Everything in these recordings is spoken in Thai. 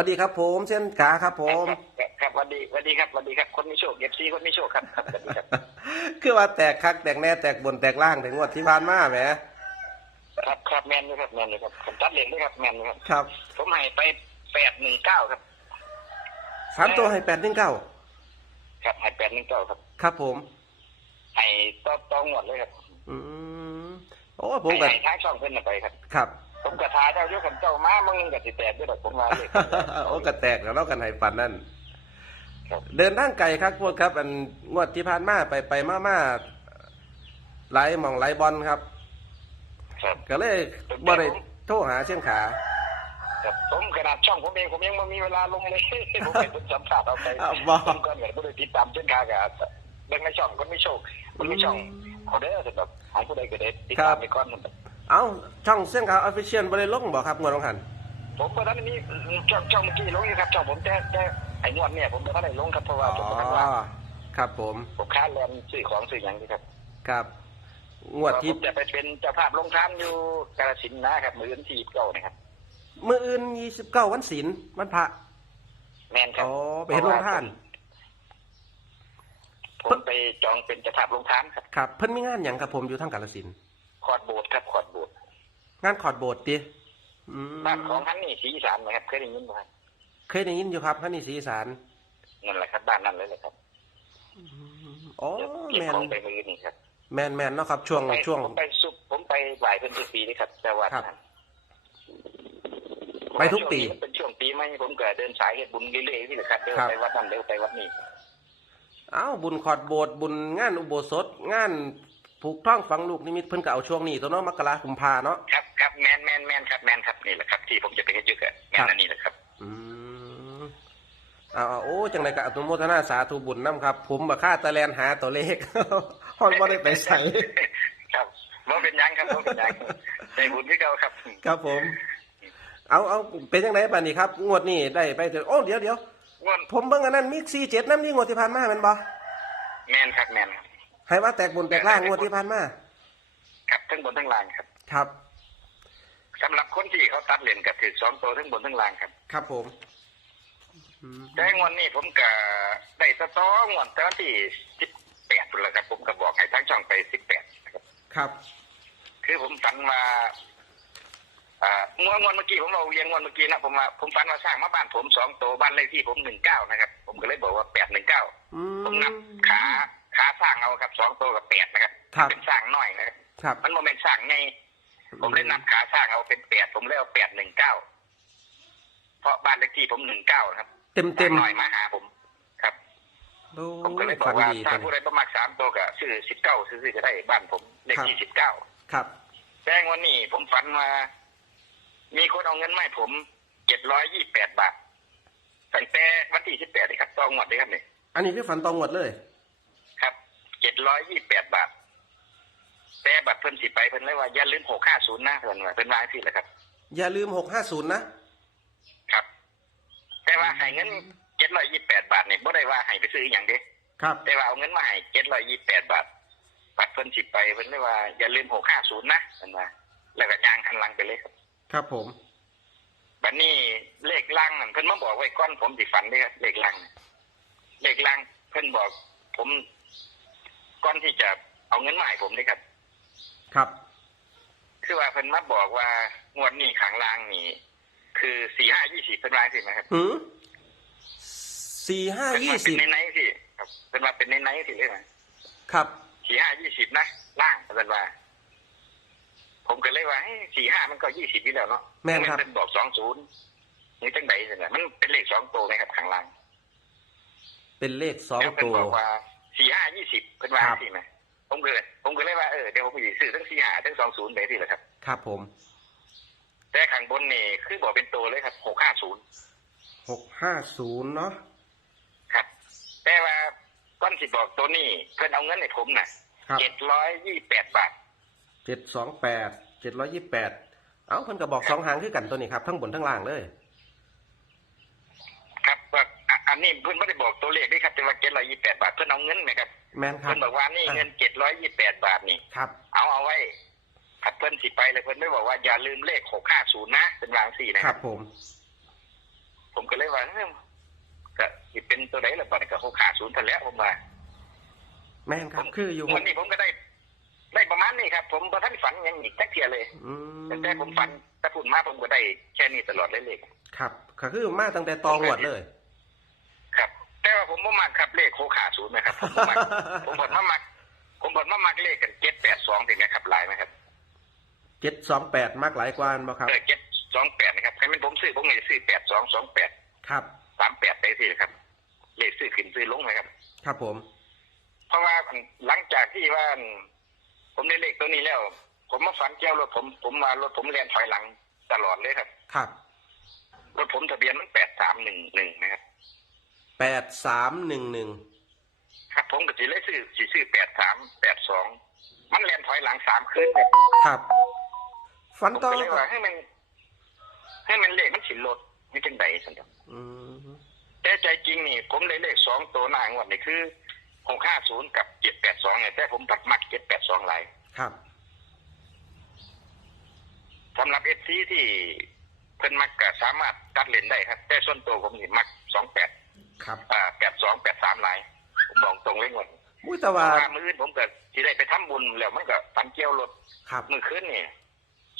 วัสดีครับผมเช่นกาครับ ผมครับครับสวัสดีสวัสดีครับสวัสดีครับคนมีโชคเอฟซีคนมีโชคครับครับสวัสดีครับ คือว่าแตกคักแตกแน่แตกบนแตกล่างแต่งวดที่ผ่านมาแหมครับครับแมนเลยครับแมนเลยครับผมตัดเหรียญด้วยครับแมนเลยครับครับ ผมให้ไปแปดหนึ่งเก้าครับสามตัวให้แปดหนึ่งเก้าครับให้แปดหนึ่งเก้าครับ ครับผมให้ต่อต่อหมดเลยครับ อืมโอ้ผมก็ให้ให้ท้ายช่องเพิ่นน่ะไปครับ ครับ ผมกระทาเจ้าเยอะขันเจ้ามามึงกับสิแตกด้วยหรอกผมว่าเลยโอ้ก็แตกแล้วเนาะกันให้ปันนั่นครับเดินทางไกลครับพวกครับ อันงวดที่ผ่านมาไปไปมามาหลายหมองหลายบอลครับครับก็เลยบ่ได้โทรหาเช่นขาครับผมขนาดช่องผมเองผมยังไม่มีเวลาลงเลยผมเป็นคนสัมผัสเอาไปอ้าวบอกผมก็เหมือนผู้ใดติดตามเส้นทางกับเรื่องในช่องคนไม่โชคคนไม่ช่องเขาได้สำหรับของผู้ใดก็ได้ติดตามไปก่อนครับ เอ้าช่องเส้นขาวออฟฟิเชียลบ่ได้ลงบอกครับงวดของหันผมก็ตอนนี้ช่องช่องเมื่อกี้ลงอยู่ครับช่องผมแต่แต่ไอ้งวดเนี่ยผมไม่ได้ลงครับเพราะว่าอ๋ผมอกำลังว่าครับผมผมค้าแลนซื้อของซื้ออย่างนี้ครับครับ งวดผที่มจะไปเป็นเจ้าภาพลงทานอยู่กาฬสินธุ์นะครับมือวันที่เก้านะครับมื้ออื่น29วันศีลวันพระแมนครับอ๋อไปเห็นโรงทานผมไปจองเป็นเจ้าภาพลงทานครับ ครับ เพิ่นมีงานหยังครับผมอยู่ทางกาฬสินธุ์ ขอดโบสถ์ครับขอดโบสถ์งานขอดโบสถ์ติอืมบ้านของท่านนี่ศรีอีสานนะครับเคยได้ยินไหมครับเคยได้ยินอยู่ครับท่านนี่ศรีอีสานนั่นแหละครับบ้านนั่นเลยแหละครับอ๋อเดี๋ยวเก็บแม่นของไปมือนี่ครับแม่นแม่นเนาะครับช่วงไปช่วง ผมไปสุผมไปหลายเป็นทุกปีนี่ครับ แต่ว่าครับนั้นไปทุกปีช่วงนี้มันเป็นช่วงปีใหม่ผมก็เดินสายเฮ็ดบุญเรื่อยๆนี่แหละครับเดินครับ ไปวัดนั้นเดินไปวัดนี้ เอ้าบุญขอดโบสถ์บุญงานอุโบสถ งาน ผูกท้องฝังลูกนิมิตเพิ่นก็เอาช่วงนี้ตัวเนาะมกราคมพาเนาะครับครับแมนแมนแมนครับแมนครับนี่แหละครับ ที่ผมจะไปเฮ็ดอยู่กับแมนอันนี้แหละครับ อืมเอาเอาโอ้จังไดก็อนุโมทนาสาธุบุญนํครับ ผมบ่ค่าตะแลนหาตัวเลขฮอดบ่ได้ไปใส่ครับบ่เป็นหยังครับบ่เป็นหยังได้บุญที่เก่าครับ ครับผม เอาเอาเป็นจังไดบัดนี้ครับ งวดนี้ได้ไปเถอะโอ้เดี๋ยวเดี๋ยวง่วนผมเบิ่งอันนั้นมี47นำนี่งวดที่ผ่านมาแม่นบ่แมนครับแมนครับ ให้ว่าแตกบนแตกล่างงวดที่ผ่านมาครับทั้งบนทั้งล่างครับ ครับสำหรับคนที่เขาตัดเหรียญกับถือสองตัวทั้งบนทั้งล่างครับ ครับผมอืมแต่งวันนี้ผมก็ได้สตองวันแต่วันที่สิบแปดแล้วครับผมก็บอกให้ทั้งช่องไปสิบแปดครับ ครับ คือผมฝันว่าอ่างวดงวดเมื่อกี้ผมเราเรียงงวดเมื่อกี้นะผมว่าผมฝันว่าสร้างมาบ้านผมสองตัวบ้านเลขที่ผมหนึ่งเก้านะครับ ผมก็เลยบอกว่าแปดหนึ่งเก้าอืมผมนับขา ขาสร้างเอาครับสองตัวกับแปดนะครับครับ เป็นสร้างน้อยนะครับครับ มันโมเมนต์สร้างไงผมเลยนับขาสร้างเอาเป็นแปดผมเลยเอาแปดหนึ่งเก้าเพราะบ้านเลขที่ผมหนึ่งเก้าครับเต็มสเต็ร้ามงน้อยมาหาผม ครับ โอ้ผมก็เลยบอฝักนว่าดีถ้าจังผู้ใดประมาณสามตัวก็ซื้อสิบเก้าซื้อจะได้บ้านผมเลขที่สิบเก้า ครับแต่วันนี้ผมฝันว่า มีคนเอาเงินมาให้ผมเจ็ดร้อยยี่แปดบาทตั้งแต่วันที่สิบแปดเลยครับต้องหมดเลยครับเนี่ยอันนี้คือฝันตรงหมดเลยครับเจ็ดร้อยยี่แปดบาท แต่บัตรเพิ่นสิไปเพิ่นเลยว่าอย่าลืมหกห้าศูนย์นะเพิ่นว่าเพิ่นวางสิแหละครับ อย่าลืมหกห้าศูนย์นะครับ แต่ว่าให้เงินเจ็ดร้อยยี่แปดบาทเนี่ยบ่ได้ว่าให้ไปซื้ออหย่างเด้ครับ แต่ว่าเอาเงินมาให้เจ็ดร้อยยี่แปดบาทบัตรเพิ่นสิไปเพิ่นเลยว่าอย่าลืมหกห้าศูนย์นะเพิ่นว่าแล้วก็ย่างคันหลังไปเลยครับ ครับผมบัดนี้เลขล่างนั่นเพิ่นมาบอกไว้ก้อนผมสิฝันเด้ครับเลขล่างน่ะเลขล่างเพิ่นบอกผม ก้อนที่จะเอาเงินมาให้ผมเด้ครับ ครับ คือว่าเพิ่นมาบอกว่างวดนี้ขังล่างนี่คือสี่ห้ายี่สิบเพิ่นว่าสิไหมครับหืมสี่ห้าเพิ่นยี่ว่าสิเป็บนในๆสิครับเพิ่นว่าเป็นในๆสิเลยนะครับสี่ห้ายี่สิบนะล่างเพิ่นว่า ผมก็เลยว่าสี่ห้ามันก็ยี่สิบอยู่แล้วเนาะแม่นครับเป็นบอกสองศูนย์นี่จังใดสินะมันเป็นเลขสองตัวไหมครับขังล่าง เป็นเลขสองแล้วเพิ่นตัวบอกว่า สี่ห้ายี่สิบเพิ่นว่าครับสิไหมผมก็เลยผมก็เลยว่าเออเดี๋ยวผมไปซื้อทั้งสี่ห้าทั้งสองศูนย์ไปสิแหละครับ ครับผม แต่ข้างบนนี่คือบอกเป็นตัวเลยครับหกห้าศูนย์หกห้าศูนย์เนาะครับ แต่ว่าก้อนสิบอกตัวนี้เพิ่นเอาเงินให้ผมน่ะครับเจ็ดร้อยยี่แปดบาทเจ็ดสองแปดเจ็ดร้อยยี่แปดเอ้าเพิ่นก็บอกสองหางคือกันตัวนี้ครับ ทั้งบนทั้งล่างเลย ครับว่าอะอั นนี้เพิ่นไม่ได้บอกตัวเลขด้วยครับแต่ว่าเจ็ดร้อยยี่แปดบาทเพิ่นเอาเงินไหมครับแมนครับเพิ่นบอกว่านี่เงินเจ็ดร้อยยี่แปดบาทนี่ครับ เอาเอาไว้ถัดเพิ่นสิไปเลยเพิ่นไม่บอกว่าอย่าลืมเลขหกห้าศูนย์นะเป็นรางสี่นะคครัรับบผมผผมก็เลยว่าเฮ้ยก็สิเป็นตัวไหนล่ะบัดนี้ก็เขาขาศูนย์ทันแล้วผมว่าแม่นครับคืออยู่วันนี้ผมก็ได้ ได้ประมาณนี้ครับ ผมบ่ทันฝันหยังอีกจักเทียเลยอืมแต่แต่ผมฝันถ้าพูดมาผมก็ได้แค่นี้ตลอดเลยเลยครับก็คือมาตั้งแต่ตองวดเลยครับแต่ว่า ผมบ่มักครับเลขโคขาศูนย์นะครับ ผมบ่มักผมบ่มามัก ผมบ่มามักเลขกันเจ็ดแปดสองถึงนะครับหลายไหมครับเจ็ดสองแปดมากหลายกว่าบ่ครับเออเจ็ดสองแปดนะครับใครเป็นผมซื้อผมเลยซื้อแปดสองสองแปดครับสามแปดไปสิครับ เลขซื้อขึ้นซื้อลงนะครับ ครับผม เพราะว่าหลังจากที่ว่า ผมได้เลขตัวนี้แล้ว ผมมาฝันเกี่ยวรถผมผมมารถผมเรียนถอยหลังตลอดเลยครับ ครับรถผมทะเบียนมันแปดสามหนึ่งหนึ่งนะครับ แปดสามหนึ่งหนึ่งครับผมก็สิเลยซื้อสิซื้อแปดสามแปดสองมันเรียนถอยหลังสามคืนเนี่ยครับฟันผมต่อก็เลยว่าให้มัน ให้มันเลขมันสิลดไม่จังใดสันดอกอืมแต่ใจจริงนี่ ผมได้เลขสองตัวหน้างวดนี่คือหกห้าศูนย์กับเจ็ดแปดสองเนี่ยแต่ผมผัดมักเจ็ดแปดสองหลาย ครับ สำหรับเอฟซีที่เพิ่นมักก็สามารถตัดเลนได้ครับ แต่ส่วนตัวผมนี่มักสองแปด ครับอ่าแปดสองแปดสามหลายผมบอกตรงเลยงวดอุ้ยแต่เพว่าราะว่ามืออื่นผมก็ที่ได้ไปทำบุญแล้วมันก็ฟันเกี่ยวรถครับมือขึ้นนี่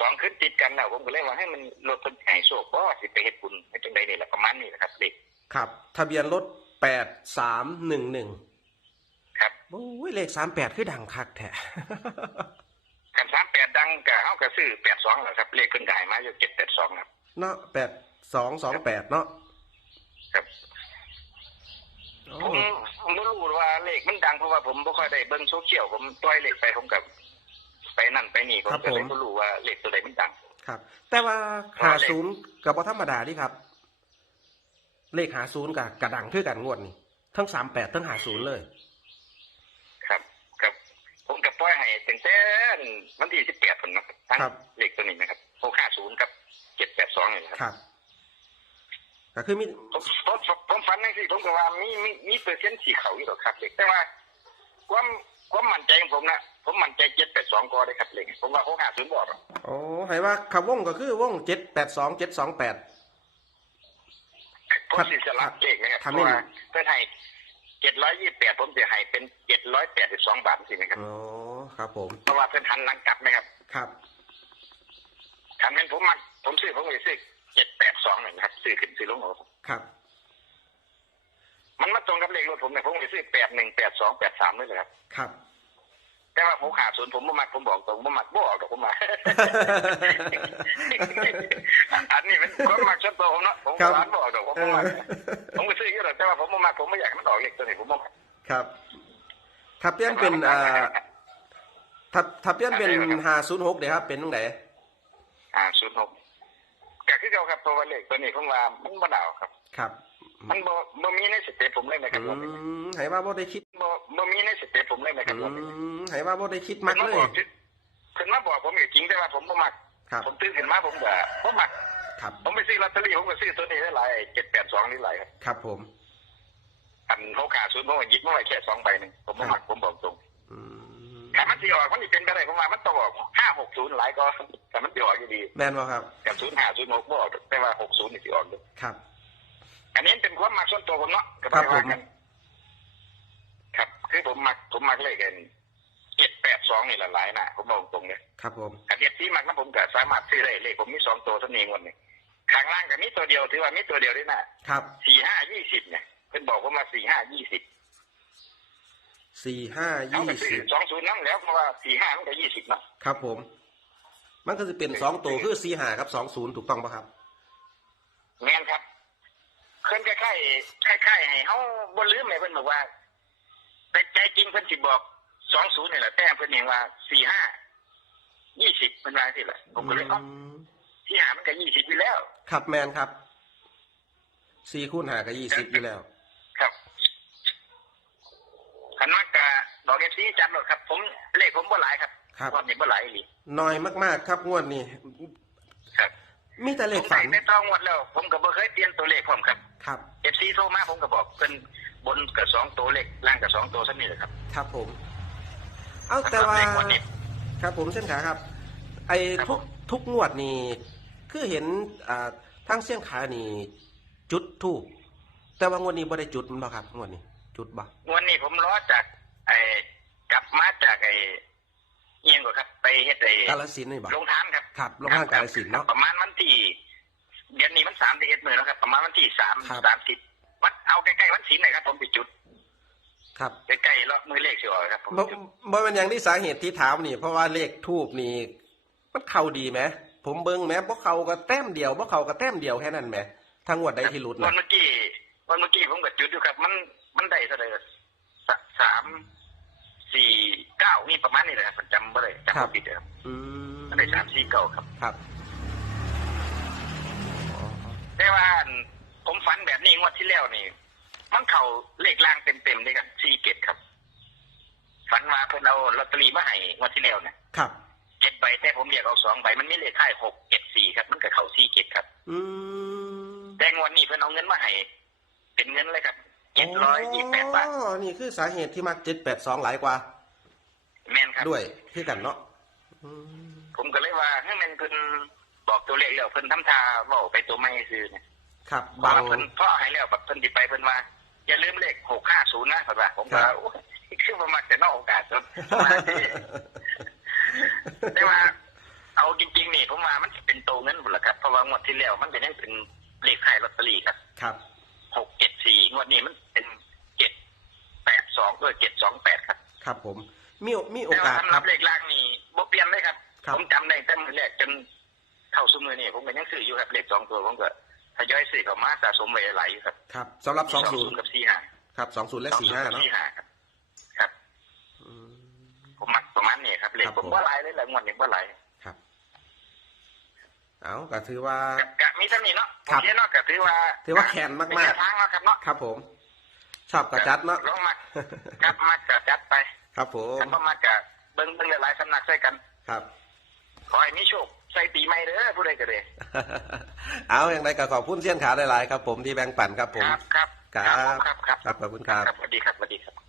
สองขึ้นติดกันแล้วผมก็เลยว่าให้มันรถเพิ่นหายโศกบ่ว่าสิไปเฮ็ดบุญให้จังใดนี่แหละประมาณนี้นะครับเด็กครับ ทะเบียนรถแปดสามหนึ่งหนึ่งครับโอ้ยเลขสามแปดคือดังคักแท้คันสามแปดดังก็เฮาก็ซื้อแปดสองแหละครับเลขขึ้นก็ให้มาอยู่เจ็ดแปดสองครับเนาะแปดสองสองแปดเนาะครับโอ้ ผมผมไม่รู้ว่าเลขมันดังเพราะว่าผมไม่ค่อยได้เบิ่งโซเชียลผมปล่อยเลขไปผมกับไปนั่นไปนี่ผมก็เลยไม่รู้ว่าเลขตัวใดมันดัง ครับ แต่ว่าเพราะหาว่าเลขศูนย์กับว่าธรรมดาดิครับ เลขหาศูนย์กับกระดังคือกันงวดนี่ทั้งสามแปดทั้งหาศูนย์เลย ครับครับ ผมกับปล่อยให้ตั้งแต่วันที่สิบแปดผลนะทั้งครับ เลขตัวนี้นะครับหกห้าศูนย์กับเจ็ดแปดสองนี่นะครับ ครับ ก็คือมีผมผมผมผมฝันนั่นสิผมก็ว่ามีมีมีเปอร์เซ็นต์สีเขาอยู่หรอกครับเลขแต่ว่าความความมั่นใจของผมนะผมมั่นใจเจ็ดแปดสองก็ได้ครับเลขผมว่าหกห้าศูนย์บอกหรอกโอ้ให้ว่าขับวงก็คือวงเจ็ดแปดสองเจ็ดสองแปดผมสิสลับเลขนะครับครับเพราะว่าเพื่อนให้เจ็ดร้อยยี่สิบแปดผมจะให้เป็นเจ็ดร้อยแปดสิบสองบาทสินะครับโอ้ครับ ผมเพราะว่าเพื่อนหันหลังกลับนะครับ ครับทำเป็นผมมาผมซื้อผมเลยซื้อเจ็ดแปด สองหนึ่งครับซื้อขึ้นซื้อลงเอาครับ มันมาตรงกับเลขรถผมเนี่ยผมเลยซื้อแปดหนึ่งแปดสองแปดสามเลยครับ ครับ แต่ว่าผมขาดศูนย์ผมบ่มักผมบอกตรงผมมักบ่ออกดอกผมมา อันนี้เป็นความมักส่วนตัวผมเนาะผมครับร้านบ่ออกดอกผมเอบ่อมักผมก็ซื้อเยอะหรอกแต่ว่าผมบ่มักผมไม่อยากให้มันออกเลขตัวนี้ผมบ่มักครับ ถ้าเปลี่ยนเป็นอ่าถ้าถ้าเปลี่ยนเป็นหาศูนย์หกเดี๋ยวครับ เป็นตรงไหนอ่าศูนย์หก ก็คือเขาครับเพราะว่าเลขตัวนี้ผมว่ามันบ่ดาวครับ ครับมันบ่บ่มีในสเต็ปผมเลยนะครับอืมให้ว่าบ่ได้คิดบ่บ่มีในสเต็ปผมเลยนะครับอืมให้ว่าบ่ได้คิดมักเลยขึ้นมาบอกผมอยู่จริงแต่ว่าผมบ่มัก ครับ ผมตื่นขึ้นมาผมก็บ่มัก ครับ ผมไปซื้อลอตเตอรี่ผมก็ซื้อตัวนี้ได้หลายเจ็ดแปดสองนี่หลายครับครับผม อันเขาขาดศูนย์ผมก็หยิบมาไว้แค่สองใบหนึ่งผมบ่มักผมบอกตรง อืมถ้ามันสิออกมันสิเป็นไปได้ผมว่ามันต้องออกห้าหกศูนย์หลายก็แต่มันสิออกอยู่ดีแม่นบ่ครับแต่ศูนย์ห้าศูนย์หกบ่ออกแต่ว่าหกศูนย์นี่สิออกอยู่ครับ อันนี้เป็นความมักส่วนตัวผมเนาะก็ครับไม่ว่าผมกันครับคือผมมักผมมักเลขกันเจ็ดแปดสองนี่ละหลายนะผมบอกตรงเนี่ยครับผมกระเทียมที่มักนะผมก็สามารถซื้อได้เลขผมมีสองตัวเท่านี้งวันนี้ข้างล่างก็มีตัวเดียวถือว่ามีตัวเดียวด้วยนะครับสี่ห้ายี่สิบเนี่ยเพิ่นบอกว่ามาสี่ห้ายี่สิบ สี่ห้าเขายี่ก็ซื้อสิบสองศูนย์นั่นแล้วเพราะว่าสี่ห้ามันก็ยี่สิบเนาะครับผม มันก็จะเป็นสองตัวคือสี่หาครับสองศูนย์ถูกต้องปะครับ แม่นครับเพิ่นคล้ายๆคล้ายๆให้เขาบ่ลืมไหมเพิ่นบอกว่าแต่ใจจริงเพิ่นสิบอกสองศูนย์นี่แหละแต่เพิ่นเห็นว่าสี่ห้ายี่สิบเพิ่นว่าสิแหละผมก็เลยเอ้าอืมสี่ห้ามันก็ยี่สิบอยู่แล้ว ครับแมนครับสี่คูณหากับยี่สิบอยู่แล้วครับ ขันมากกะดอกเอฟซีจัดหรอกครับ ผมเลขผมบ่หลายครับครับความนี้บ่หลายอีหลีน้อยมากๆ ครับงวดนี้ครับมีแต่เลผขมฝัใส่นไปต้องงวดแล้ว ผมก็บ่เคยเปลี่ยนตัวเลขผมครับครับ เอฟซีโทรมาผมก็บอกเพิ่นบนกับสองตัวเลขล่างกับสองตัวเท่านี้แหละครับ ครับผม เอาแต่ว่าเลขงวดนี้ครับผมเช่นขาครับ ไอ้ครับทุกผม ทุกงวดนี่คือเห็นอ่าทางเสี่ยงขานี่จุดทูบแต่ว่างวดนี้บ่ได้จุดมันบ่ครับงวดนี้ จุดบ่วันนี้ผมรอจากไอ้กลับมาจากไอ้เอียงกว่าครับ ไปเฮ็ดไอ้กาลสินธุ์นี่บ่ลงทานครับครับโรงทานกาฬสินธุ์เนอะประมาณวันที่เดือนนี้มันสามสิบเอ็ดมือแล้วครับ ประมาณวันที่สามครับ สามสิบวันเอาใกล้ๆวันศีลหน่อยครับ ผมไปจุดครับใกล้ๆรอบมือเลขสิออกครับผมบ่จุดบ่เป็นอย่างที่สาเหตุที่ถามนี่ เพราะว่าเลขทูบนี่มันเข้าดีไหมผมเบิ่งแหม้บ่เข้าก็แต้มเดียวบ่เข้าก็แต้มเดียวแค่นั้นแหมทางงวดใดที่หลุดวันะนเมื่อกี้วันเมื่อกี้ผมก็จุดอยู่ครับ มัน มันได้เท่าไหร่สะสามสี่เก้านี่ประมาณนี้เลยครับผมจำไม่ได้จำไม่ผิดเลยครับอืมมันได้สามสี่เก้าครับครับแต่ว่าผมฝันแบบนี้งวดที่แล้วนี่ มันเข่าเลขล่างเต็มๆเลยครับสี่เกตครับฝันว่าเพิ่นเอาลอตเตอรี่มาให้งวดที่แล้วเนี่ยครับเจ็ดใบแต่ผมเรียกเอาสองใบมันไม่เลขท้ายหกเจ็ดสี่ครับ มันก็เข่าสี่เกตครับอืมแต่งวดนี้เพิ่นเอาเงินมาให้เป็นเงินเลยครับ เจ็ดร้อยยี่สิบแปดบาท อ๋อ นี่คือสาเหตุที่มัก782หลายกว่า แม่นครับ ด้วยคือกันเนาะอืมผมก็เลยว่าให้มันเพิ่นบอกตัวเลขแล้วเพิ่นทำท่าเว้าไปตัวไม่ซื้อเนี่ยครับเพบาราะงว่าเพิ่นพ่อให้แล้วแบบเพิ่นสิไปเพิ่นว่าอย่าลืมเลขหกห้าศูนย์นะเพิ่นว่าผมก็ครับ โอ้ยคือประมาณจะนอกโอกาสจนประมาณนี้แต่ว่า เอาจริงๆนี่ผมว่ามันจะเป็นโตเงินหมดละครับเพราะว่างวดที่แล้วมันจะยังเป็นเลขขายลอตเตอรี่ครับ ครับ หกเจ็ดสี่งวดนี้มันเป็นเจ็ดแปดสองด้วยเจ็ดสองแปดครับครับผม มีมีโอแต่ว่ากาสสำหครัรับบ เลขล่างนี่บ่เปลี่ยนเลยครับ ครับ ผมจำได้แต่มือแรกจนเข้าซุ้มือนี่ผมก็ยังซื้ออยู่ครับเลขสองตัวผมก็ทยอยซื้อเข้ามาสะสมไว้หลายอยู่ครับครับสำหรับ20กับสี่ห้าครับ20และ45เนาะสี่ห้าครับ ครับ อืม ผมมักประมาณนี้ครับเลขครับผมผมว่าหลายเลยแหละงวดนี้ว่าหลายครับ เอาก็ถือว่ากะกะมีเท่านี้เนาะครับ โอเคเนาะก็ถือว่าถือว่าแข็งมากๆเป็นแนวทางเนาะครับเนาะครับผม ชอบกระจัดเนาะ ลองมาครับมากระจัดไปครับผม ถ้าบ่มากะเบิ่งเบิ่งหลายๆสำนักใส่กัน ครับ ขอให้มีโชคใส่ปีใหม่เด้อผู้ใดก็ได้เอาอย่างไรก็ขอบคุณเสี้ยนขาหลายๆครับผมที่แบ่งปันครับผม ครับครับครับผมครับครับ ครับขอบคุณครับสวัสดีครับสวัสดีครับ